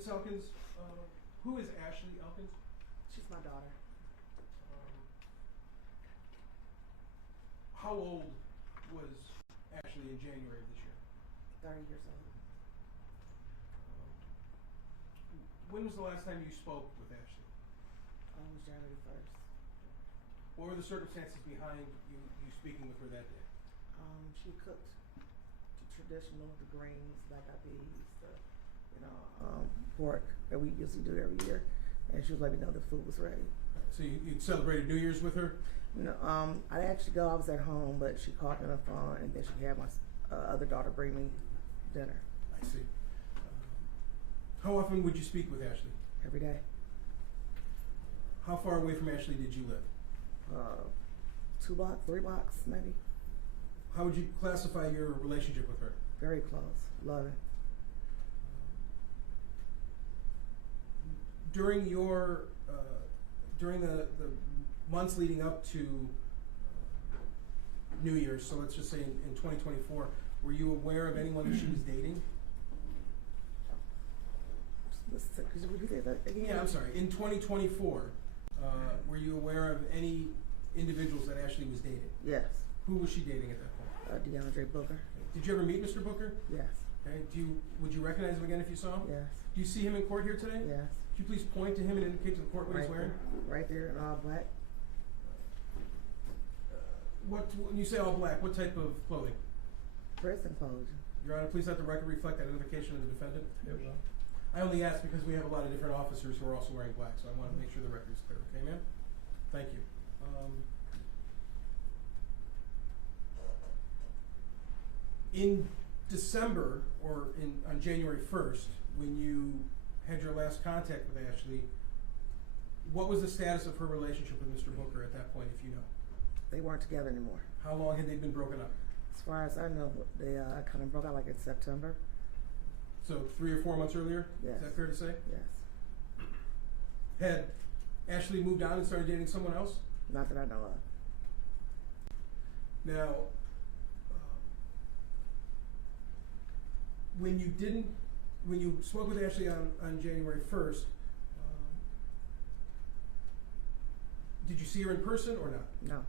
Ms. Elkins, who is Ashley Elkins? She's my daughter. How old was Ashley in January of this year? 30 years old. When was the last time you spoke with Ashley? It was January 1st. What were the circumstances behind you speaking with her that day? She cooked the traditional, the greens, black eyed peas, the pork that we usually do every year, and she was letting me know the food was ready. So you celebrated New Year's with her? No, I didn't actually go. I was at home, but she called me on the phone, and then she had my other daughter bring me dinner. I see. How often would you speak with Ashley? Every day. How far away from Ashley did you live? 2 blocks, 3 blocks, maybe. How would you classify your relationship with her? Very close. Love it. During your during the months leading up to New Year's, so let's just say in 2024, were you aware of anyone that she was dating? Could you repeat that again? Yeah, I'm sorry. In 2024, were you aware of any individuals that Ashley was dating? Yes. Who was she dating at that point? DeAndre Booker. Did you ever meet Mr. Booker? Yes. Okay. Would you recognize him again if you saw him? Yes. Do you see him in court here today? Yes. Could you please point to him and indicate to the court what he's wearing? Right there in all black. When you say all black, what type of clothing? Prison clothes. Your Honor, please let the record reflect that identification of the defendant. I only ask because we have a lot of different officers who are also wearing black, so I want to make sure the record is clear. Okay, ma'am? Thank you. In December, or on January 1st, when you had your last contact with Ashley, what was the status of her relationship with Mr. Booker at that point, if you know? They weren't together anymore. How long had they been broken up? As far as I know, they kind of broke out like in September. So 3 or 4 months earlier? Yes. Is that fair to say? Yes. Had Ashley moved on and started dating someone else? Not that I know of. Now, when you spoke with Ashley on January 1st, did you see her in person or not? No.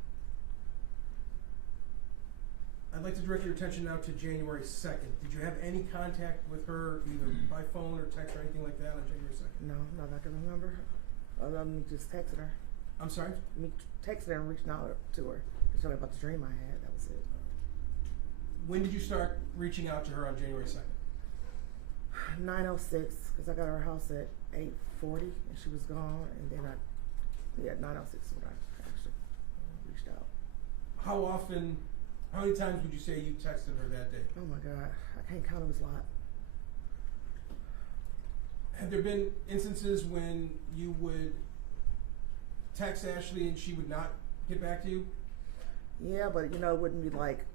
I'd like to direct your attention now to January 2nd. Did you have any contact with her either by phone or text or anything like that on January 2nd? No, not that I can remember. Other than me just texting her. I'm sorry? Me texting her and reaching out to her. Just telling her about the dream I had. That was it. When did you start reaching out to her on January 2nd? 9:06, because I got her house at 8:40 and she was gone, and then 9:06 is when I actually reached out. How many times would you say you texted her that day? Oh my God, I can't count, it was a lot. Have there been instances when you would text Ashley and she would not get back to you? Yeah, but it wouldn't be like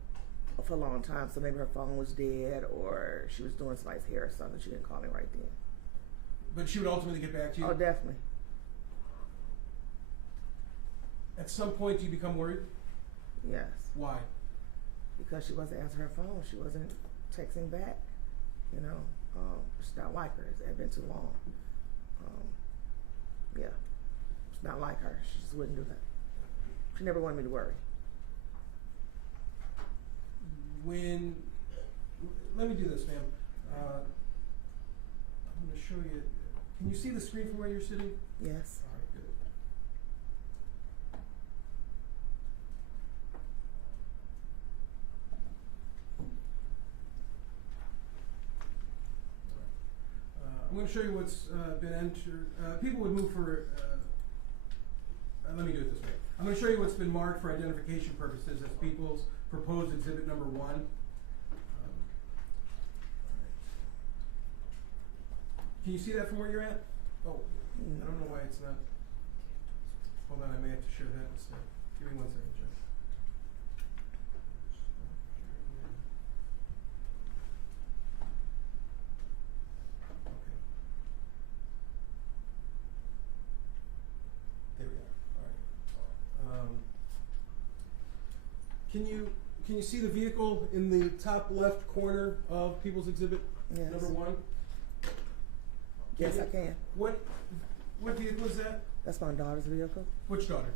for a long time, so maybe her phone was dead or she was doing somebody's hair or something, she didn't call me right then. But she would ultimately get back to you? Oh, definitely. At some point, do you become worried? Yes. Why? Because she wasn't answering her phone, she wasn't texting back. It's not like her. It had been too long. Yeah, it's not like her. She just wouldn't do that. She never wanted me to worry. Let me do this, ma'am. I'm going to show you. Can you see the screen from where you're sitting? Yes. All right, good. I'm going to show you what's been entered. People would move for. Let me do it this way. I'm going to show you what's been marked for identification purposes as people's proposed exhibit number 1. Right. Can you see that from where you're at? Oh, I don't know why it's not. Hold on, I may have to share that instead. Give me 1 second, Jeff. Can you see the vehicle in the top left corner of People's Exhibit Yes. number 1? Yes, I can. What vehicle is that? That's my daughter's vehicle, Which daughter?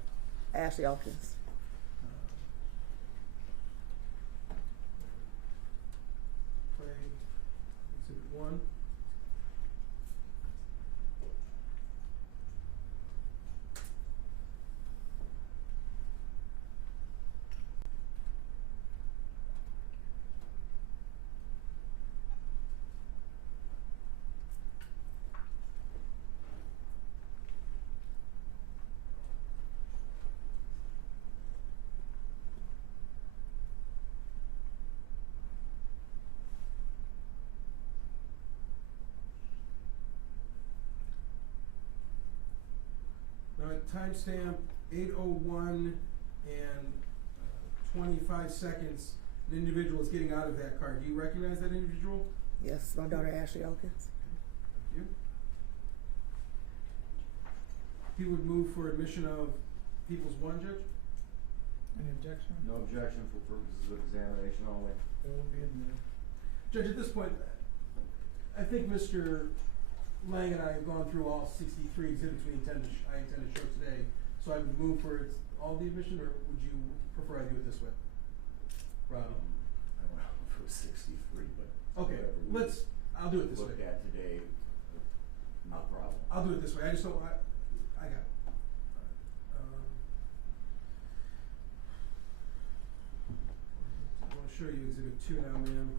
Ashley Elkins. Play exhibit 1. Now at timestamp 8:01 and 25 seconds, an individual is getting out of that car. Do you recognize that individual? Yes, my daughter Ashley Elkins. Thank you. He would move for admission of People's 1, Judge? Any objection? No objection for purposes of examination only. It will be admitted. Judge, at this point, I think Mr. Lang and I have gone through all 63 exhibits I intend to show today. So I would move for all the admission, or would you prefer I do it this way? Robbie? I don't know if it was 63, but. Okay, I'll do it this way. Looked at today, no problem. I'll do it this way. I just don't, I got it. I want to show you exhibit 2 now, ma'am.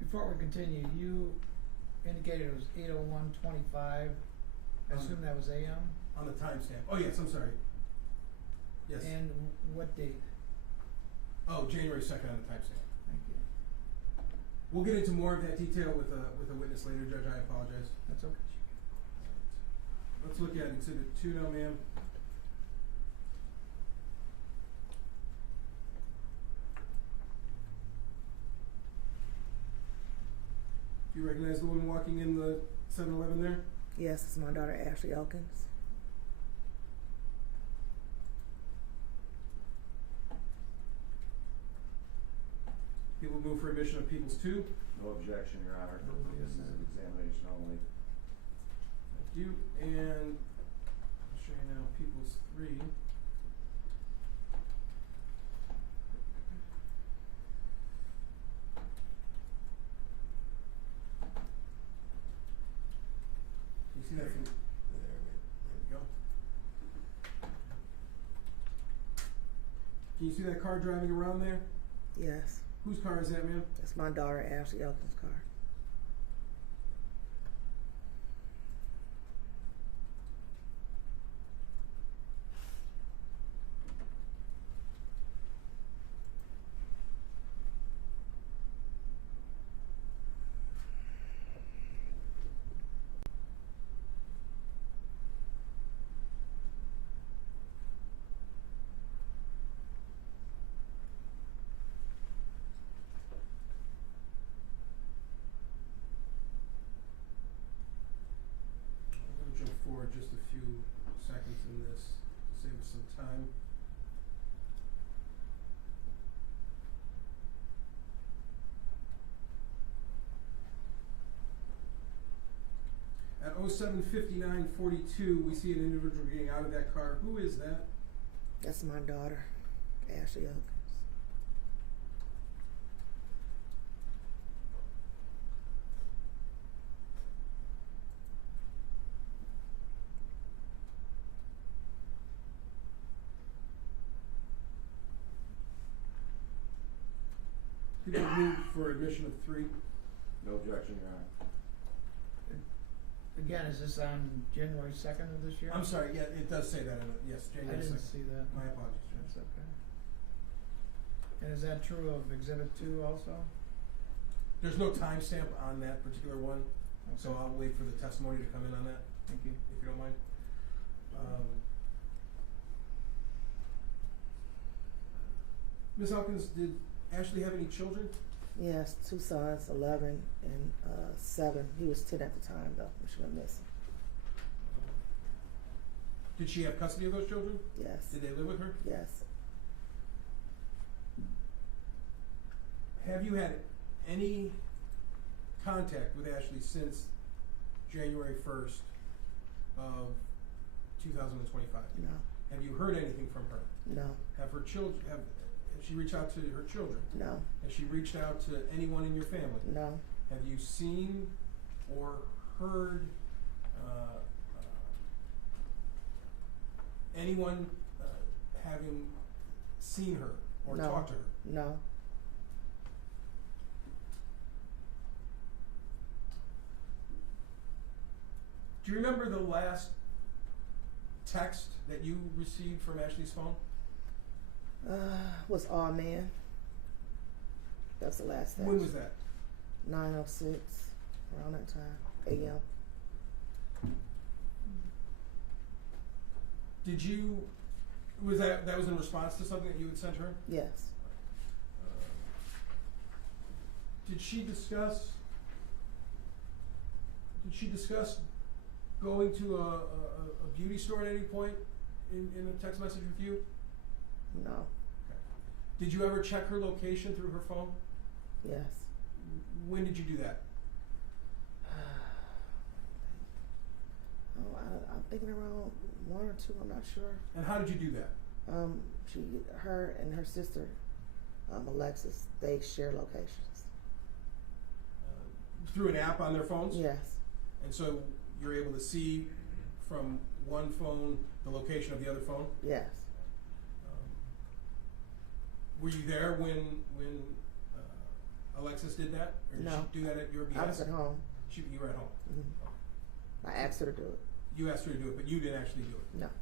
Before we continue, you indicated it was 8:01:25. I assume that was AM? On the timestamp. Oh, yes, I'm sorry. Yes. And what date? Oh, January 2nd on the timestamp. Thank you. We'll get into more of that detail with a witness later, Judge. I apologize. That's okay. Let's look at exhibit 2 now, ma'am. Do you recognize the woman walking in the 7-Eleven there? Yes, it's my daughter Ashley Elkins. He will move for admission of People's 2. No objection, Your Honor, for Will be purposes of admitted. examination only. Thank you. And I'll show you now People's 3. Can you see that from there we go. Can you see that car driving around there? Yes, Whose car is that, ma'am? that's my daughter Ashley Elkins' car. I'm going to jump forward just a few seconds in this to save us some time. At 07:59:42, we see an individual getting out of that car. Who is that? That's my daughter Ashley Elkins. People move for admission of 3. No objection, Your Honor. Again, is this on January 2nd of this year? I'm sorry, yeah, it does say that in it. Yes, I January 2nd. didn't see that. My apologies, That's Judge. okay. And is that true of Exhibit 2 also? There's no timestamp on that particular one, so Okay. I'll wait for the testimony to come in on that, Thank you. if you don't mind. Ms. Elkins, did Ashley have any children? Yes, 2 sons, 11 and 7. He was 10 at the time though, when she went missing. Did she have custody of those children? Yes. Did they live with her? Yes. Have you had any contact with Ashley since January 1st of 2025? No. Have you heard anything from her? No. Have she reached out to her children? No. Has she reached out to anyone in your family? No. Have you seen or heard anyone having seen her or No. talked to her? No. Do you remember the last text that you received from Ashley's phone? Was all man. That's the last thing. When was that? 9:06, around that time, a.m. Did you, that was in response to something that you had sent her? Yes. Did she discuss going to a beauty store at any point in a text message with you? No. Okay. Did you ever check her location through her phone? Yes. When did you do that? I'm thinking around 1 or 2. I'm not sure. And how did you do that? Her and her sister, Alexis, they share locations. Through an app on their phones? Yes. And so you're able to see from one phone the location of the other phone? Yes. Were you there when Alexis did that? Or did No. she do that at your behest? I was at home. You were at home? Mm-hmm. I asked her to do it. You asked her to do it, but you didn't actually do it? No. Okay.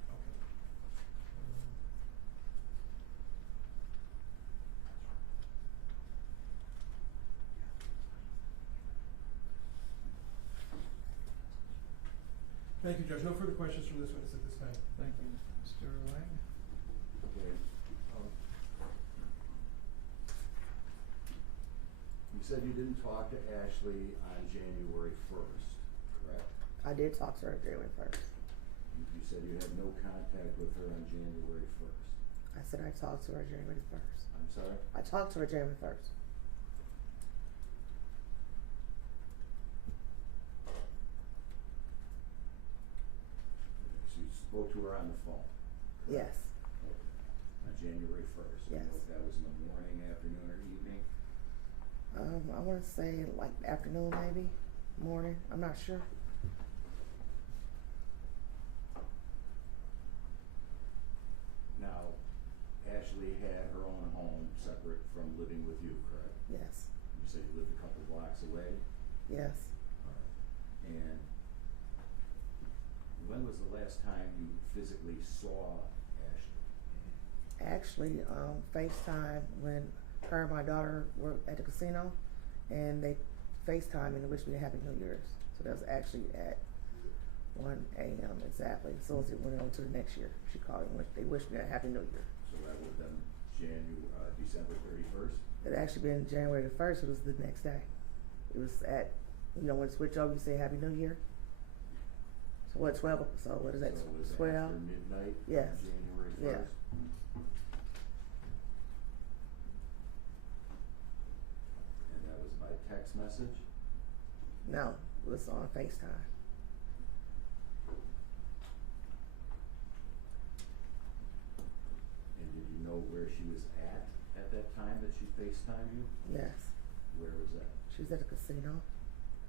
Thank you, Judge. No further questions from this witness at this time. Thank you, Mr. Lang. Okay. You said you didn't talk to Ashley on January 1st, correct? I did talk to her January 1st. You said you had no contact with her on January 1st. I said I talked to her January 1st. I'm sorry? I talked to her January 1st. So you spoke to her on the phone? Yes. On January 1st? Yes. You know if that was in the morning, afternoon, or evening? I want to say like afternoon, maybe morning. I'm not sure. Now, Ashley had her own home separate from living with you, correct? Yes. You said you lived a couple blocks away? Yes. And when was the last time you physically saw Ashley? Actually, FaceTime when her and my daughter were at the casino, and they FaceTime and wished me a Happy New Year's. So that was actually at 1 a.m. exactly. As soon as it went on to the next year, she called and they wished me a Happy New Year. So that would have been December 31st? It actually been January the 1st. It was the next day. It was at, when you switch over, you say Happy New Year. So what, 12? So what is that? So it was 12? after midnight Yes. on January 1st? Yeah. And that was by text message? No, it was on FaceTime. And did you know where she was at that time that she FaceTimed you? Yes. Where was that? She was at a casino.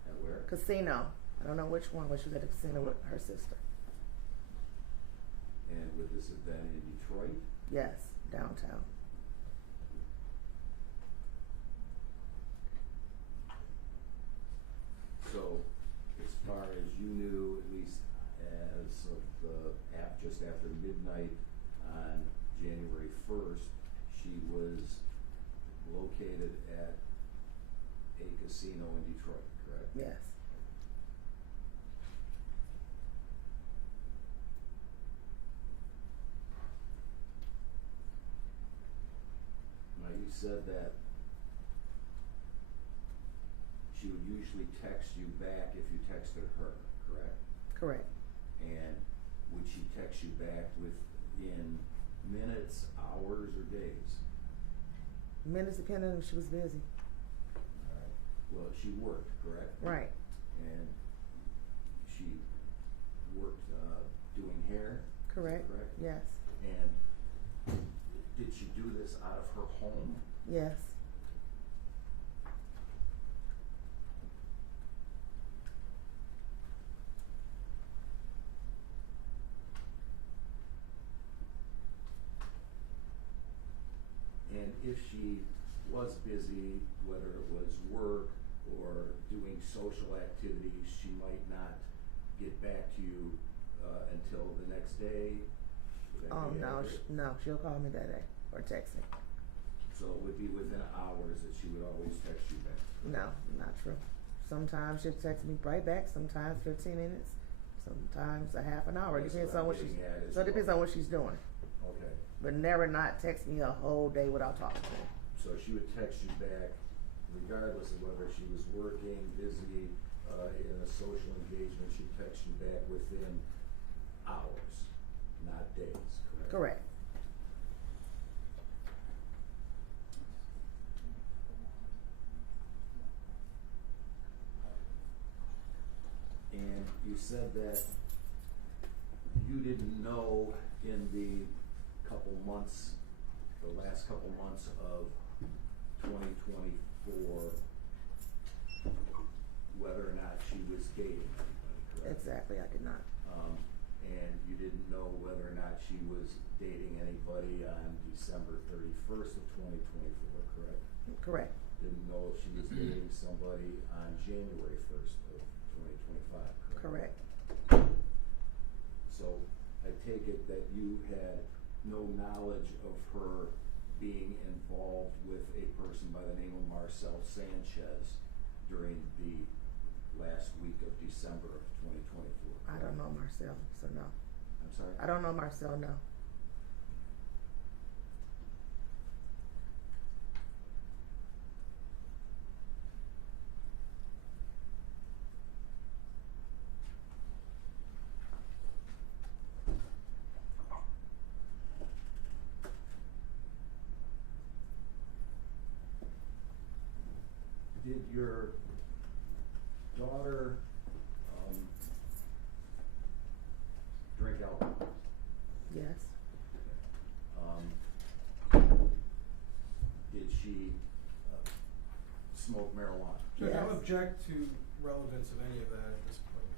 At where? Casino. I don't know which one, but she was at a casino with her sister. And would this have been in Detroit? Yes, downtown. So, as far as you knew, at least as of the just after midnight on January 1st, she was located at a casino in Detroit, correct? Yes. Now, you said that she would usually text you back if you texted her, correct? Correct. And would she text you back within minutes, hours, or days? Minutes depending on if she was busy. Alright, well, she worked, correct? Right. And she worked, doing hair? Correct. Correct? Yes. And did she do this out of her home? Yes. And if she was busy, whether it was work or doing social activities, she might not get back to you until the next day? Would that Oh, be no, accurate? no, she'll call me that day or text me. So it would be within hours that she would always text you back? No, not true. Sometimes she'll text me right back, sometimes 15 minutes, sometimes a half an hour. It That's depends what on I'm what she's, getting at is so it depends what- on what she's doing. Okay, But never not text me a whole day without talking to me. so she would text you back regardless of whether she was working, busy, in a social engagement, she'd text you back within hours, not days, correct? Correct. And you said that you didn't know in the last couple months of 2024, whether or not she was dating anybody, correct? Exactly, I did not. And you didn't know whether or not she was dating anybody on December 31st of 2024, correct? Correct. Didn't know if she was dating somebody on January 1st of 2025, correct? Correct. So I take it that you had no knowledge of her being involved with a person by the name of Marcel Sanchez during the last week of December of 2024. I don't know Marcel, so no. I'm sorry? I don't know Marcel, no. Did your daughter drink alcohol? Yes. Did she smoke marijuana? Judge, Yes. I'll object to relevance of any of that at this point.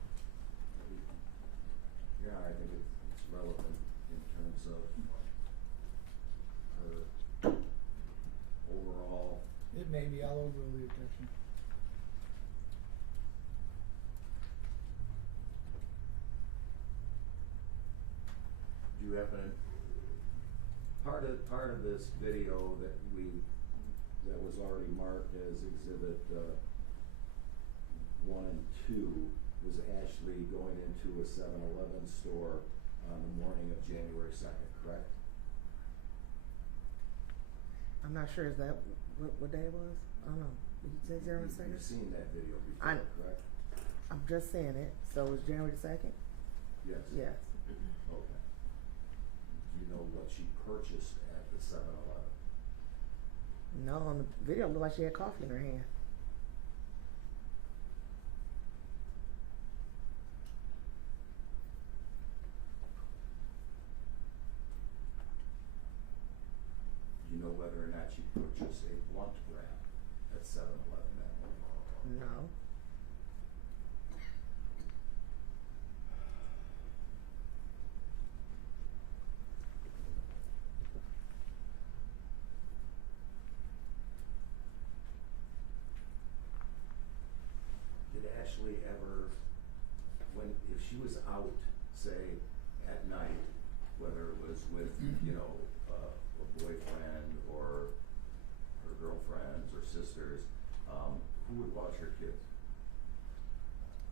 Yeah, I think it's relevant in terms of her overall. It may be, I'll overrule the objection. Do you happen to, part of this video that was already marked as exhibit 1 and 2 was Ashley going into a 7-Eleven store on the morning of January 2nd, correct? I'm not sure, is that what day it was? I don't know. Did you say January You've 2nd? seen that video before, correct? I'm just saying it. So it was January 2nd? Yes. Yes. Okay. Do you know what she purchased at the 7-Eleven? No, on the video it looked like she had coffee in her hand. Do you know whether or not she purchased a blunt wrap at 7-Eleven that morning? No. Did Ashley ever, if she was out, say, at night, whether it was with, a boyfriend or her girlfriends or sisters, who would watch her kids?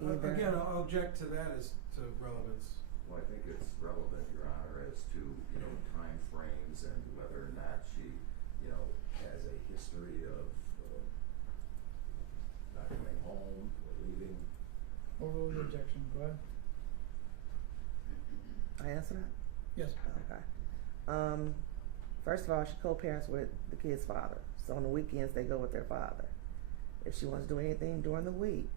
Either. Again, I'll object to that as to relevance. Well, I think it's relevant, Your Honor, as to, time frames and whether or not she, has a history of not coming home or leaving. Overrule the objection, go ahead. answer that? Yes. Okay. First of all, she co-parents with the kid's father. So on the weekends, they go with their father. If she wants to do anything during the week,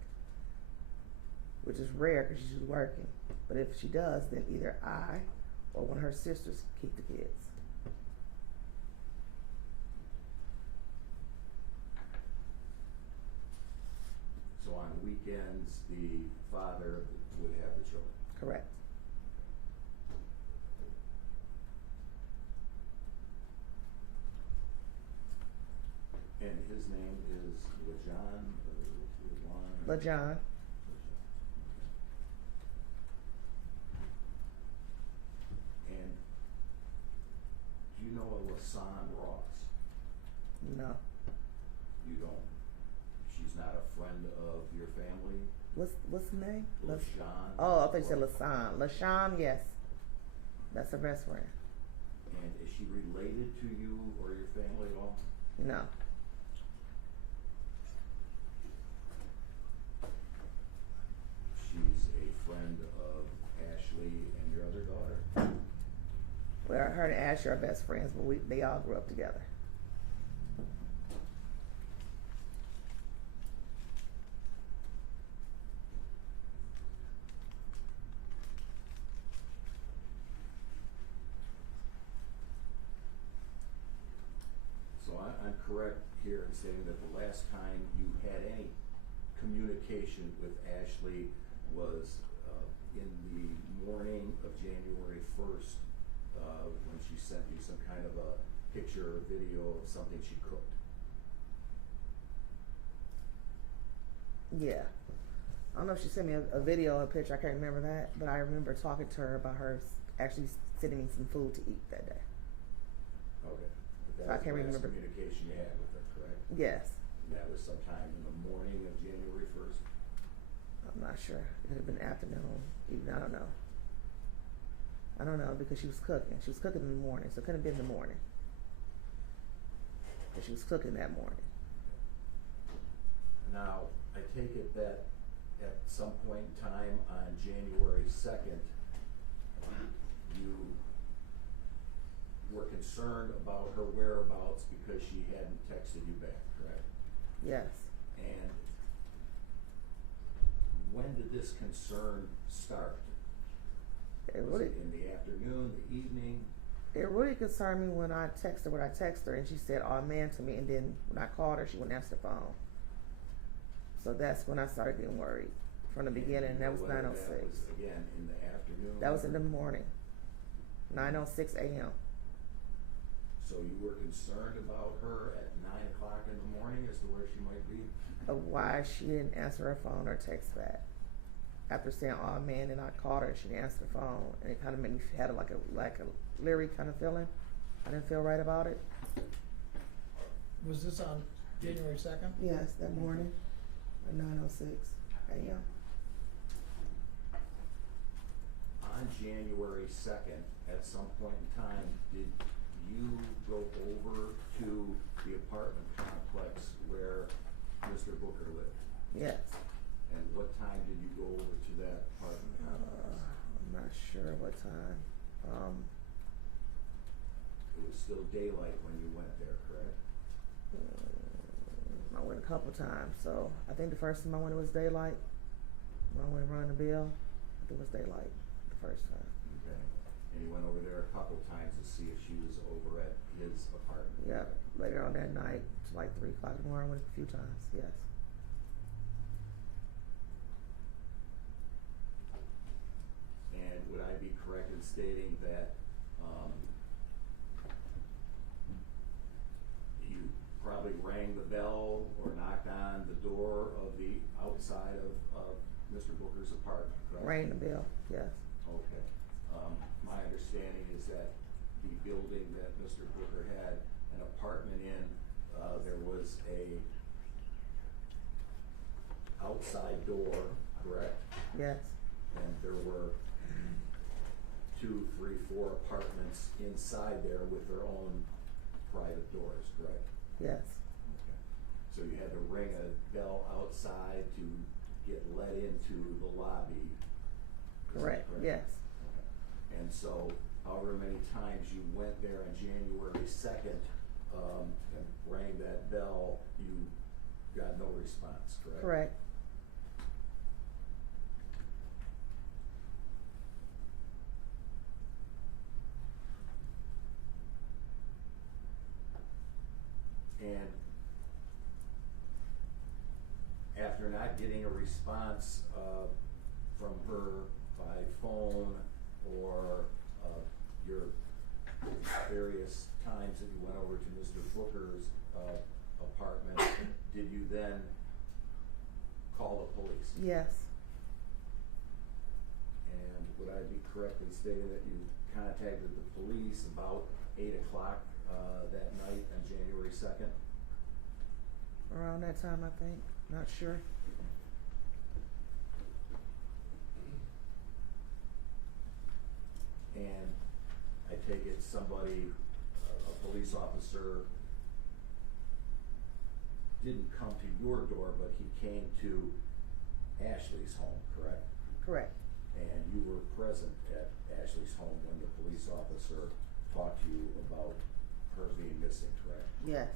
which is rare because she's working, but if she does, then either I or one of her sisters keep the kids. So on weekends, the father would have the children. Correct. And his name is LeJohn, or LeJuan? LaJohn. And do you know a Lasan Ross? No. You don't? She's not a friend of your family? What's the name? LaShawn? Oh, I thought you said LaShawn. LaShawn, yes. That's her best friend. And is she related to you or your family at all? No. She's a friend of Ashley and your other daughter? Well, her and Ashley are best friends, but they all grew up together. So I'm correct here in saying that the last time you had any communication with Ashley was in the morning of January 1st, when she sent you some kind of a picture or video of something she cooked. Yeah. I don't know if she sent me a video or a picture, I can't remember that, but I remember talking to her about her actually sending me some food to eat that day. Okay. But So I that can't was the last remember. communication you had with her, correct? Yes. And that was sometime in the morning of January 1st? I'm not sure. It could have been afternoon, even, I don't know. I don't know because she was cooking. She was cooking in the morning, so it couldn't have been in the morning. But she was cooking that morning. Now, I take it that at some point in time on January 2nd, you were concerned about her whereabouts because she hadn't texted you back, correct? Yes. And when did this concern start? Was it in the afternoon, the evening? It really concerned me when I texted her and she said, "Oh man," to me, and then when I called her, she wouldn't answer the phone. So that's when I started getting worried from the beginning, and that was Whether 9:06. That was again in the afternoon? That was in the morning, 9:06 a.m. So you were concerned about her at 9 o'clock in the morning as to where she might be? Of why she didn't answer her phone or text back. After saying, "Oh man," and I called her, she didn't answer the phone, and it kind of made me had like a leery kind of feeling. I didn't feel right about it. Was this on January 2nd? Yes, that morning, at 9:06 a.m. On January 2nd, at some point in time, did you go over to the apartment complex where Mr. Booker lived? Yes. And what time did you go over to that apartment complex? I'm not sure what time. It was still daylight when you went there, correct? I went a couple times, so I think the first time I went it was daylight. When I went around the bill, I think it was daylight the first time. Okay. And you went over there a couple times to see if she was over at his apartment? Yeah, later on that night, to like 3 o'clock in the morning, I went a few times, yes. And would I be correct in stating that you probably rang the bell or knocked on the door of the outside of Mr. Booker's apartment, correct? Rang the bell, yes. Okay. My understanding is that the building that Mr. Booker had an apartment in, there was a outside door, correct? Yes, And there were 2, 3, 4 apartments inside there with their own private doors, correct? yes, Okay. So you had to ring a bell outside to get let into the lobby? Is that correct, yes. Okay. And so however many times you went there on January 2nd, and rang that bell, you got no response, correct? Correct. And after not getting a response from her by phone or your various times that you went over to Mr. Booker's apartment, did you then call the police? Yes. And would I be correctly stating that you contacted the police about 8 o'clock that night on January 2nd? Around that time, I think. Not sure. And I take it somebody, a police officer, didn't come to your door, but he came to Ashley's home, correct? Correct. And you were present at Ashley's home when the police officer talked to you about her being missing, correct? Yes.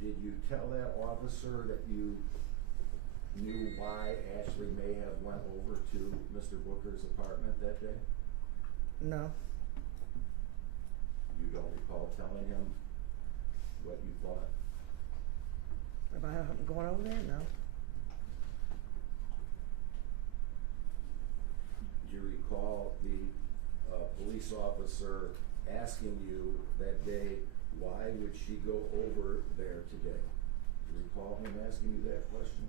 Did you tell that officer that you knew why Ashley may have went over to Mr. Booker's apartment that day? No. You don't recall telling him what you thought? About something going over there? No. Do you recall the police officer asking you that day, why would she go over there today? Do you recall him asking you that question?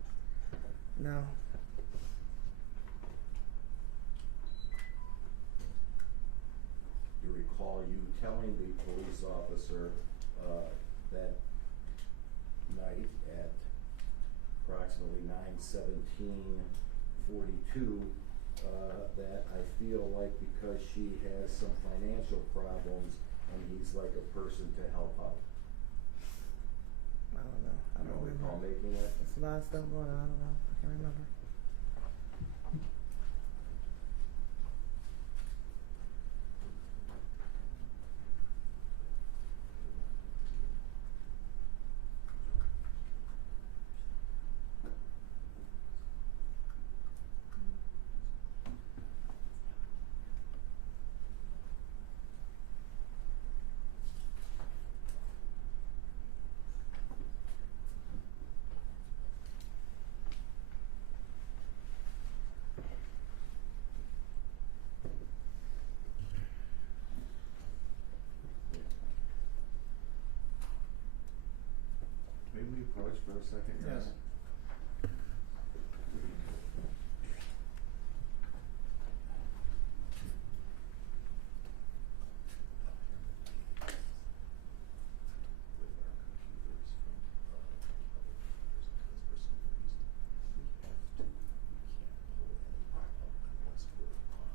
No. Do you recall you telling the police officer that night at approximately 9:17:42 that I feel like because she has some financial problems and he's like a person to help out? I don't know. I You don't don't recall remember. making that? There's a lot of stuff going on. I don't know. I can't remember. May we approach for a second? Your Yes. Honor? With our computers from other computers, because for some reason we can't pull anything up unless we're on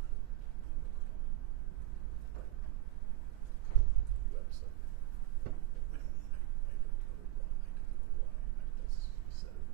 the website. I don't know why. That's, you said it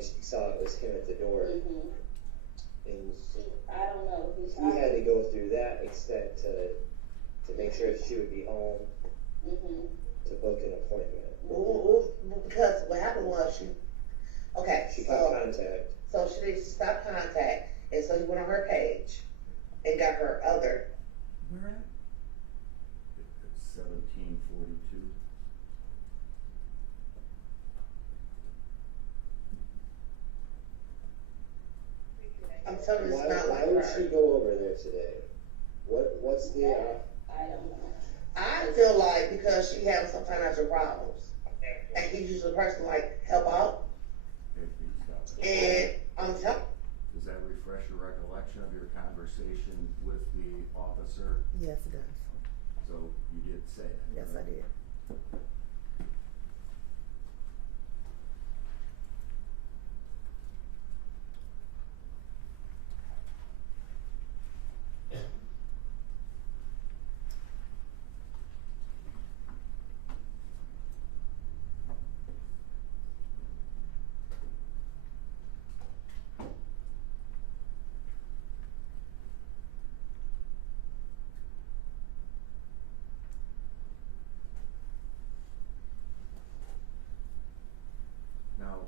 when she saw it was him at the door. Mhm. And I don't know. he had to go through that extent to make sure that she would be home Mhm. to book an appointment. Well, because what happened was She got contact. so she stopped contact, and so he went on her page and got her other. Where at? It's 1742. I'm telling you, it's not Why like would her. she go over there today? What's the I don't know. I feel like because she has some financial problems, and he's usually a person like help out, If you stop it. and I'm telling. Does that refresh your recollection of your conversation with the officer? Yes, it does. So you did say that? Yes, I correct? did. Now,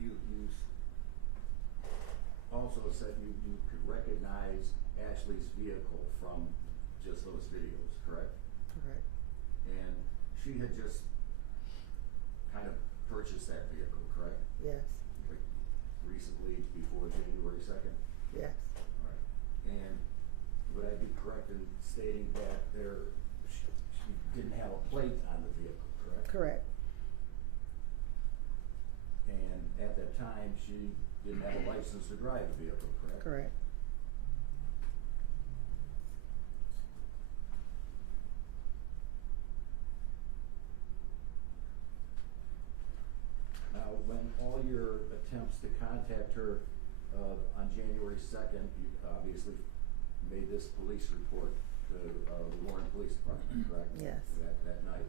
you also said you could recognize Ashley's vehicle from just those videos, correct? Correct. And she had just kind of purchased that vehicle, correct? Yes. Like recently, before January 2nd? Yes. Right. And would I be correct in stating that she didn't have a plate on the vehicle, correct? Correct. And at that time, she didn't have a license to drive the vehicle, correct? Correct. Now, when all your attempts to contact her on January 2nd, you obviously made this police report to the Warren Police Department, correct? Yes. That night.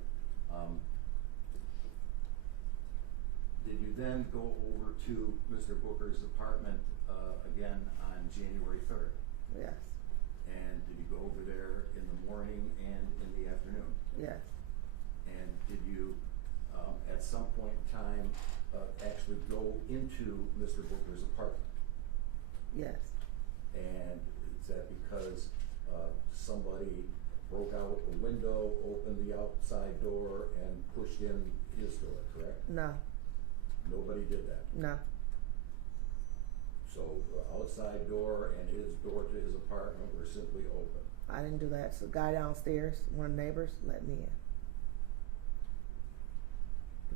Did you then go over to Mr. Booker's apartment again on January 3rd? Yes. And did you go over there in the morning and in the afternoon? Yes. And did you, at some point in time, actually go into Mr. Booker's apartment? Yes. And is that because somebody broke out a window, opened the outside door, and pushed in his door, correct? No. Nobody did that. No. So the outside door and his door to his apartment were simply open. I didn't do that. So the guy downstairs, one of the neighbors, let me in.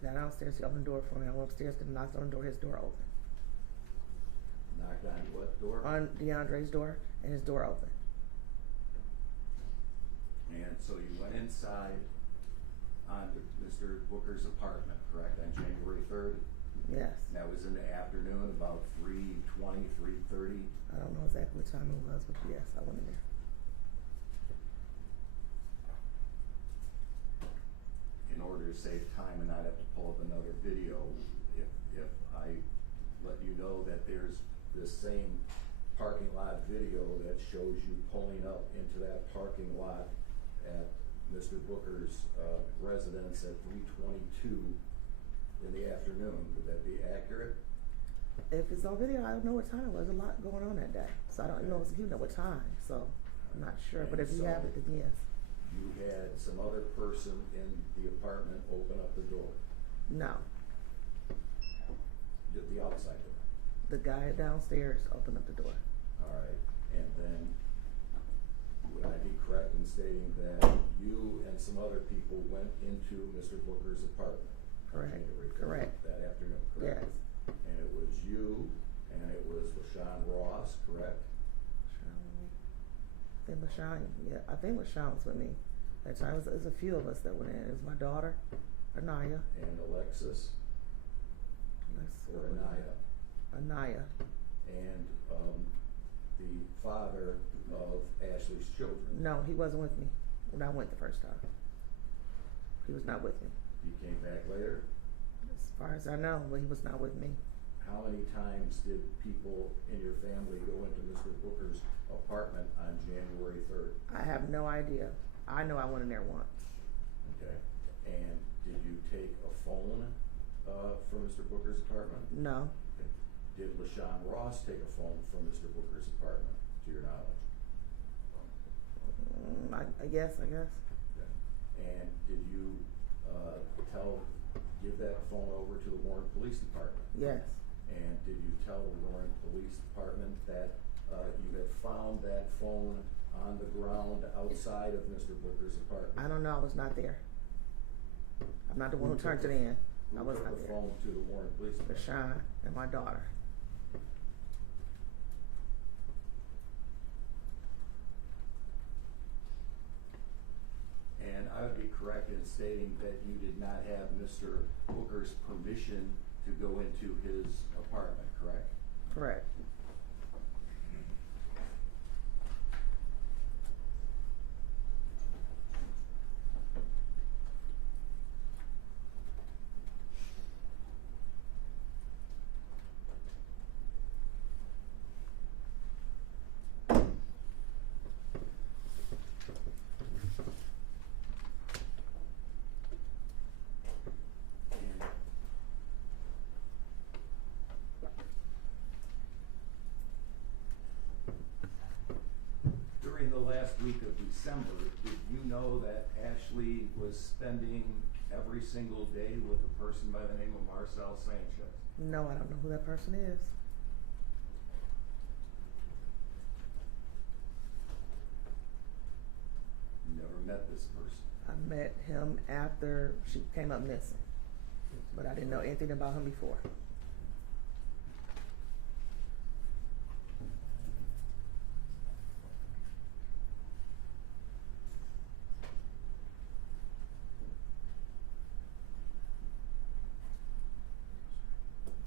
The guy downstairs, he opened the door for me. I went upstairs and knocked on the door, his door open. Knocked on what door? On DeAndre's door, and his door open. And so you went inside on Mr. Booker's apartment, correct, on January 3rd? Yes. And that was in the afternoon, about 3:20, 3:30? I don't know exactly what time it was, but yes, I went in there. In order to save time and not have to pull up another video, if I let you know that there's this same parking lot video that shows you pulling up into that parking lot at Mr. Booker's residence at 3:22 in the afternoon, would that be accurate? If it's on video, I don't know what time it was. There's a lot going on that day, so I don't know if you know what time. So I'm not sure, but if you have it, then yes. You had some other person in the apartment open up the door, No, the outside door. the guy downstairs opened up the door. All right, and then would I be correct in stating that you and some other people went into Mr. Booker's apartment? on Correct. January 3rd, Correct. That afternoon, correct? Yes. And it was you, and it was LaShawn Ross, correct? I think LaShawn, yeah, I think LaShawn was with me. That time, it was a few of us that went in. It was my daughter, Anaya. And Alexis, or Anaya, And the father of Ashley's children. no, he wasn't with me when I went the first time. He was not with me. He came back later. As far as I know, but he was not with me. how many times did people in your family go into Mr. Booker's apartment on January 3rd? I have no idea. I know I went in there once. Okay, and did you take a phone, from Mr. Booker's apartment? No, Did LaShawn Ross take a phone from Mr. Booker's apartment, to your knowledge? I guess. Okay. And did you, give that phone over to the Warren Police Department? Yes, And did you tell the Warren Police Department that, you had found that phone on the ground outside of Mr. Booker's apartment? I don't know. I was not there. I'm not the one who turned it in. I was Who not took the there. phone to the Warren Police Department? LaShawn and my daughter. And I would be correct in stating that you did not have Mr. Booker's permission to go into his apartment, correct? Correct. And during the last week of December, did you know that Ashley was spending every single day with a person by the name of Marcel Sanchez? No, I don't know who that person is. You never met this person. I met him after she came up missing, but I didn't know anything about him before.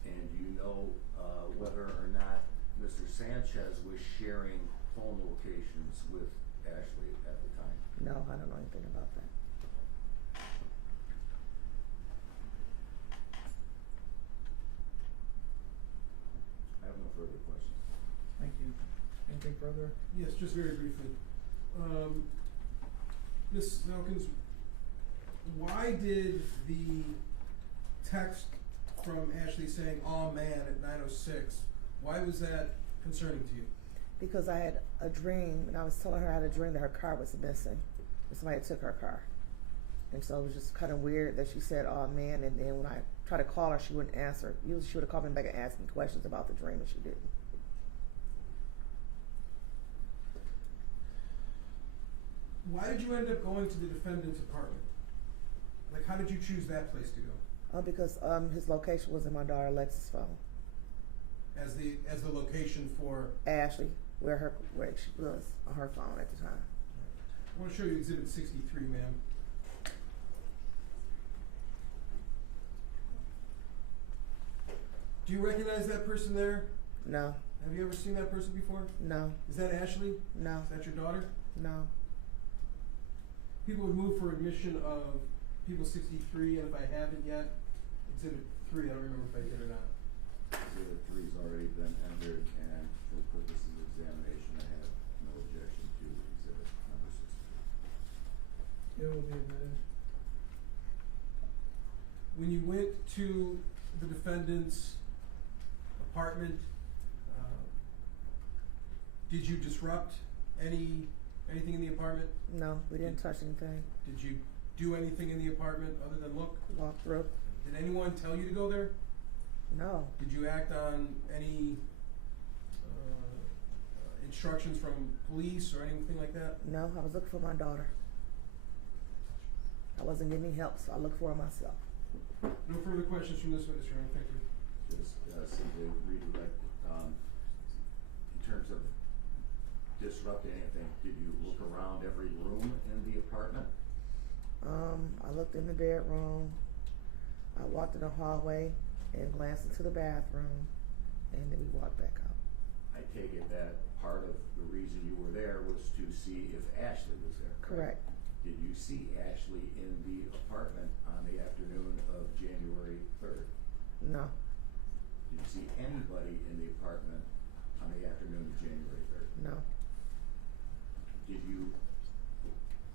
And do you know, whether or not Mr. Sanchez was sharing phone locations with Ashley at the time? No, I don't know anything about that. I have no further questions. Thank you. Anything further? Yes, just very briefly. Ms. Elkins, why did the text from Ashley saying, "aw man," at 9:06, why was that concerning to you? Because I had a dream, and I was telling her I had a dream that her car was missing, and somebody took her car. And so it was just kind of weird that she said, "oh man," and then when I tried to call her, she wouldn't answer. Usually she would have called me back and asked me questions about the dream, and she didn't. Why did you end up going to the defendant's apartment? Like, how did you choose that place to go? Because his location was in my daughter Alexis' phone. As the location for, Ashley, where she was on her phone at the time. I wanna show you exhibit 63, ma'am. Do you recognize that person there? No, Have you ever seen that person before? no, Is that Ashley? no, Is that your daughter? no. People would move for admission of people 63, and if I haven't yet, exhibit 3, I don't remember if I did or not. Exhibit 3's already been entered, and for purposes of examination, I have no objection to exhibit number 63. It will be admitted. When you went to the defendant's apartment, did you disrupt anything in the apartment? No, we didn't touch anything. Did you do anything in the apartment other than look? Walk through. Did anyone tell you to go there? No, Did you act on any instructions from police or anything like that? no, I was looking for my daughter. I wasn't getting help, so I looked for her myself. No further questions from this witness, Your Honor. Thank you. Just simply redirect, in terms of disrupting anything, did you look around every room in the apartment? I looked in the bedroom, I walked in the hallway and glanced into the bathroom, and then we walked back out. I take it that part of the reason you were there was to see if Ashley was there, correct? Correct. Did you see Ashley in the apartment on the afternoon of January 3rd? No, Did you see anybody in the apartment on the afternoon of January 3rd? No. Did you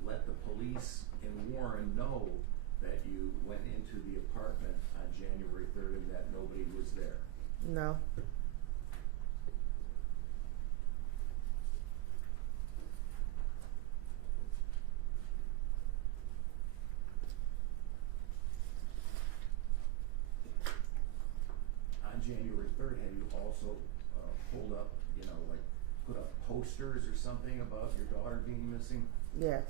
let the police in Warren know that you went into the apartment on January 3rd and that nobody was there? No. On January 3rd, have you also pulled up, like put up posters or something about your daughter being missing? Yes.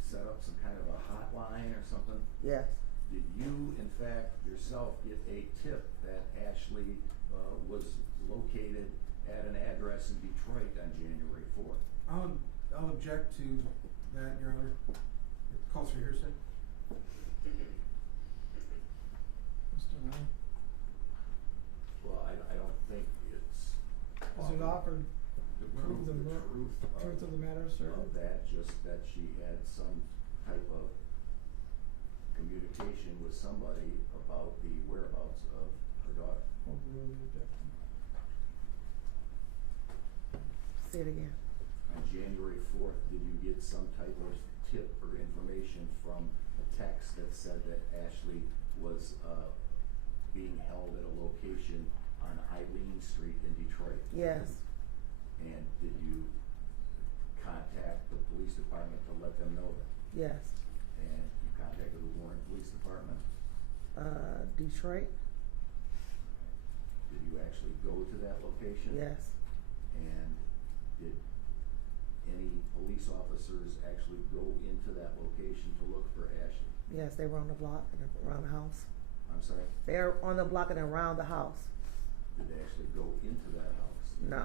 Set up some kind of a hotline or something? Yes. Did you, in fact, yourself get a tip that Ashley was located at an address in Detroit on January 4th? I'll object to that, Your Honor. It calls for hearsay. Mr. Lang? Well, I don't think it's. Is it offered The prove the truth truth of the matter, sir? of that, just that she had some type of communication with somebody about the whereabouts of her daughter. Overrule the objection. Say it again. On January 4th, did you get some type of tip or information from a text that said that Ashley was being held at a location on Eileen Street in Detroit? Yes. And did you contact the police department to let them know that? Yes. And you contacted the Warren Police Department? Detroit? Did you actually go to that location? Yes. And did any police officers actually go into that location to look for Ashley? Yes, they were on the block and around the house. I'm sorry? They're on the block and around the house. Did they actually go into that house? No.